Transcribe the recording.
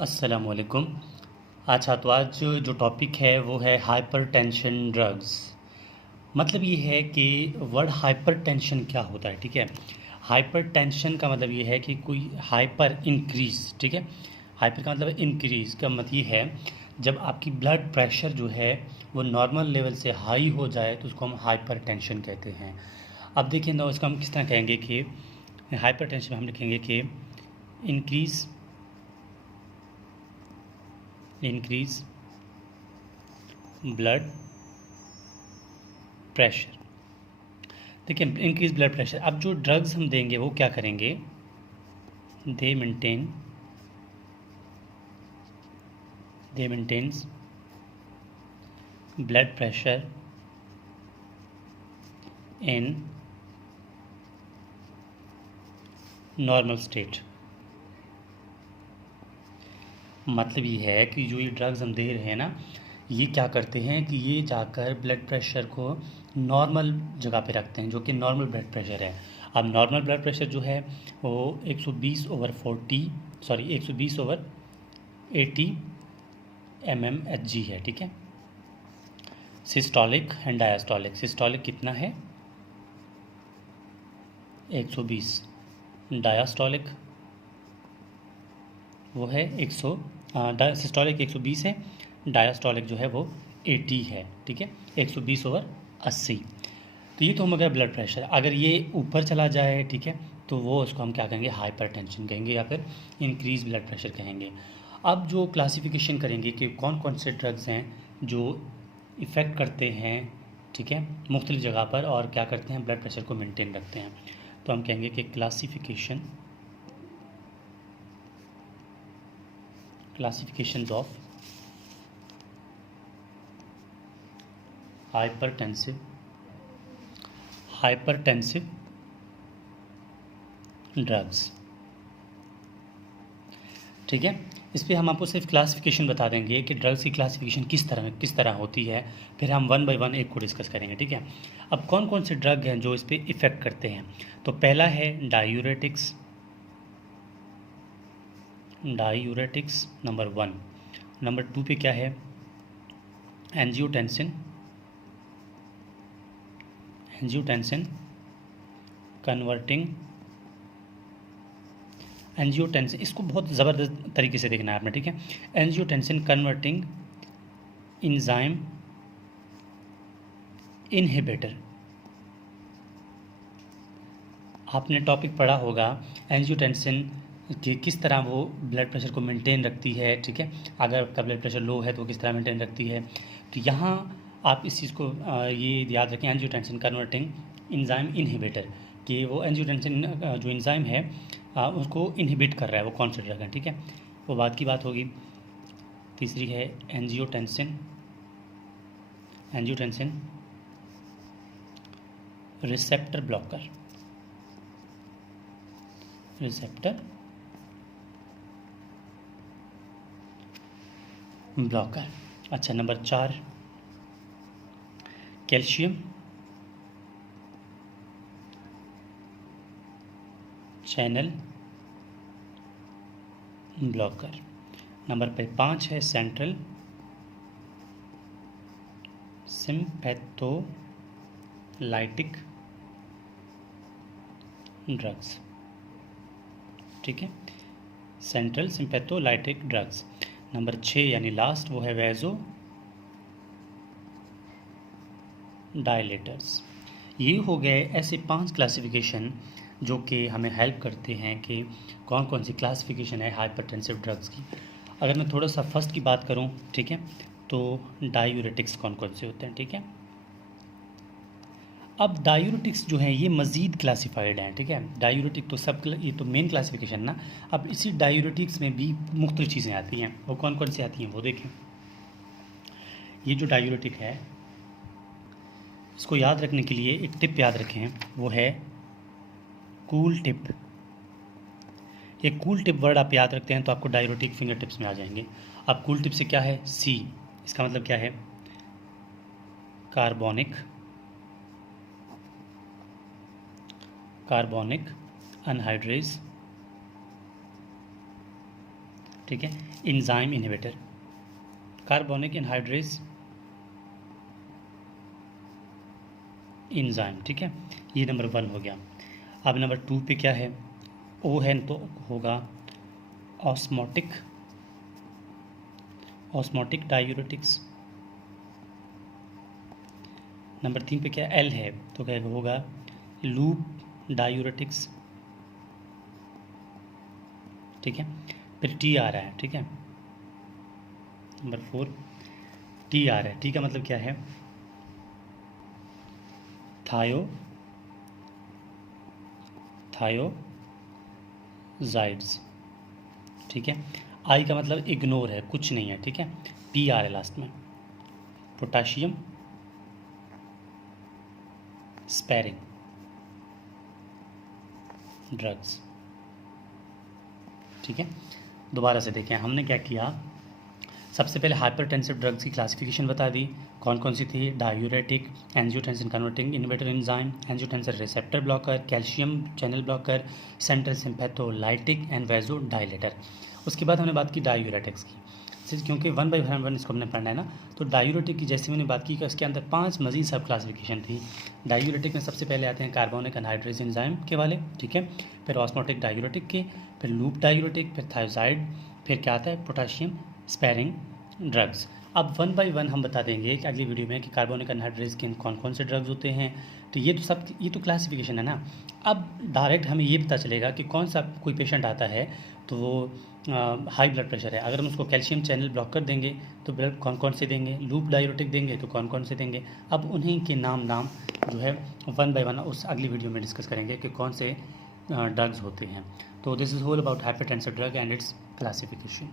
अस्सलामुअलैकुम। अच्छा, तो आज जो टॉपिक है वो है हाइपरटेंशन ड्रग्स। मतलब ये है कि वर्ड हाइपरटेंशन क्या होता है, ठीक है। हाइपरटेंशन का मतलब ये है कि कोई हाइपर इंक्रीज, ठीक है। हाइपर का मतलब इंक्रीज का मतलब ये है जब आपकी ब्लड प्रेशर जो है वो नॉर्मल लेवल से हाई हो जाए तो उसको हम हाइपरटेंशन कहते हैं। अब देखिए ना, उसको हम किस तरह कहेंगे कि हाइपरटेंशन में हम लिखेंगे कि इंक्रीज इंक्रीज ब्लड प्रेशर। देखिए, इंक्रीज ब्लड प्रेशर। अब जो ड्रग्स हम देंगे वो क्या करेंगे, they maintains blood pressure in normal state. मतलब ये है कि जो ये ड्रग्स हम दे रहे हैं ना, ये क्या करते हैं कि ये जाकर ब्लड प्रेशर को नॉर्मल जगह पे रखते हैं, जो कि नॉर्मल ब्लड प्रेशर है। अब नॉर्मल ब्लड प्रेशर जो है वो 120/40, सॉरी 120/80 mmHg है, ठीक है। Systolic and diastolic. सिस्टोलिक कितना है, 120। डायस्टोलिक वो है 100। सिस्टोलिक 120 है, डायस्टोलिक जो है वो 80 है, ठीक है। 120/80। तो ये तो हम, अगर ब्लड प्रेशर अगर ये ऊपर चला जाए, ठीक है, तो वो उसको हम क्या कहेंगे, हाइपरटेंशन कहेंगे या फिर इंक्रीज ब्लड प्रेशर कहेंगे। अब जो क्लासिफिकेशन करेंगे कि कौन कौन से ड्रग्स हैं जो इफ़ेक्ट करते हैं, ठीक है, मुख्तलिफ जगह पर, और क्या करते हैं, ब्लड प्रेशर को मेंटेन रखते हैं। तो हम कहेंगे कि क्लासिफिकेशंस ऑफ हाइपरटेंसिव ड्रग्स, ठीक है। इस पर हम आपको सिर्फ क्लासिफिकेशन बता देंगे कि ड्रग्स की क्लासिफिकेशन किस तरह होती है, फिर हम वन बाय वन एक को डिस्कस करेंगे, ठीक है। अब कौन कौन से ड्रग हैं जो इस पर इफ़ेक्ट करते हैं। तो पहला है डायूरेटिक्स, नंबर 1। नंबर 2 पे क्या है, एंजियोटेंसिन कन्वर्टिंग एंजियोटेंसिन। इसको बहुत ज़बरदस्त तरीके से देखना है आपने, ठीक है। Angiotensin converting enzyme inhibitor. आपने टॉपिक पढ़ा होगा एंजियोटेंसिन कि किस तरह वो ब्लड प्रेशर को मेंटेन रखती है, ठीक है। अगर आपका ब्लड प्रेशर लो है तो वो किस तरह मेंटेन रखती है। तो यहाँ आप इस चीज़ को ये याद रखें, एंजियोटेंसिन कन्वर्टिंग इंजाइम इनहिबिटर, कि वो एंजियोटेंसिन जो इंजाइम है उसको इनहिबिट कर रहा है, वो कौन सा ड्रग है, ठीक है, वो बात की बात होगी। तीसरी है एंजियोटेंसिन रिसेप्टर ब्लॉकर। अच्छा, number 4 calcium channel blocker. Number 5 है सेंट्रल सिम्पैथोलाइटिक ड्रग्स, ठीक है, सेंट्रल सिम्पैथोलाइटिक ड्रग्स। नंबर 6 यानी लास्ट, वो है वैज़ो डायलेटर्स। ये हो गए ऐसे 5 क्लासिफिकेशन जो कि हमें हेल्प करते हैं कि कौन कौन सी क्लासिफिकेशन है हाइपरटेंसिव ड्रग्स की। अगर मैं थोड़ा सा फर्स्ट की बात करूं, ठीक है, तो डायूरेटिक्स कौन कौन से होते हैं, ठीक है। अब डायूरेटिक्स जो हैं ये मज़ीद क्लासिफाइड हैं, ठीक है। डायूरेटिक तो ये तो मेन क्लासिफिकेशन ना। अब इसी डायूरेटिक्स में भी मुख्तलिफ चीज़ें आती हैं, वो कौन कौन सी आती हैं वो देखें। ये जो डायूरेटिक है, इसको याद रखने के लिए एक टिप याद रखें, वो है कूल टिप। ये कूल टिप वर्ड आप याद रखते हैं तो आपको डायूरेटिक फिंगर टिप्स में आ जाएंगे। अब कूल टिप से क्या है, सी, इसका मतलब क्या है, कार्बोनिक अनहाइड्रेज, ठीक है। Enzyme inhibitor, carbonic anhydrase enzyme, ठीक है। ये नंबर 1 हो गया। अब नंबर 2 पे क्या है, ओ है तो होगा ऑस्मोटिक डायूरेटिक्स। नंबर 3 पे क्या एल है तो क्या होगा लूप डायूरेटिक्स, ठीक है। फिर टी आ रहा है, ठीक है। नंबर 4 टी आ रहा है, टी का मतलब क्या है थायोजाइड्स, ठीक है। आई का मतलब इग्नोर है, कुछ नहीं है, ठीक है। पी आ रहा है लास्ट में, पोटाशियम स्पेरिंग ड्रग्स, ठीक है। दोबारा से देखें हमने क्या किया, सबसे पहले हाइपरटेंसिव ड्रग्स की क्लासिफिकेशन बता दी, कौन कौन सी थी, diuretic, angiotensin converting inhibitor enzyme, angiotensin receptor blocker, calcium channel blocker, central sympatholytic and vasodilator. उसके बाद हमने बात की डायूरेटिक्स की, क्योंकि 1 बाई 1 इसको हमने पढ़ना है ना, तो डायूरेटिक की जैसे मैंने बात की कि उसके अंदर 5 मजीद सब क्लासिफिकेशन थी। डायूरेटिक में सबसे पहले आते हैं कार्बोनिक एनहाइड्रेज एंजाइम के वाले, ठीक है। फिर ऑस्मोटिक डायूरेटिक के, फिर लूप डायूरेटिक, फिर थायोजाइड, फिर क्या आता है पोटाशियम स्पेरिंग ड्रग्स। अब 1 बाई 1 हम बता देंगे कि अगली वीडियो में कि कार्बोनिक एनहाइड्रेज के कौन कौन से ड्रग्स होते हैं। तो ये तो क्लासिफिकेशन है ना। अब डायरेक्ट हमें ये पता चलेगा कि कौन सा कोई पेशेंट आता है तो वो हाई ब्लड प्रेशर है, अगर हम उसको कैल्शियम चैनल ब्लॉकर देंगे तो ब्लड कौन कौन से देंगे, लूप डायूरेटिक देंगे तो कौन कौन से देंगे। अब उन्हीं के नाम जो है 1 बाई 1 उस अगली वीडियो में डिस्कस करेंगे कि कौन से ड्रग्स होते हैं। तो this is whole about hypertensive drug and its classification.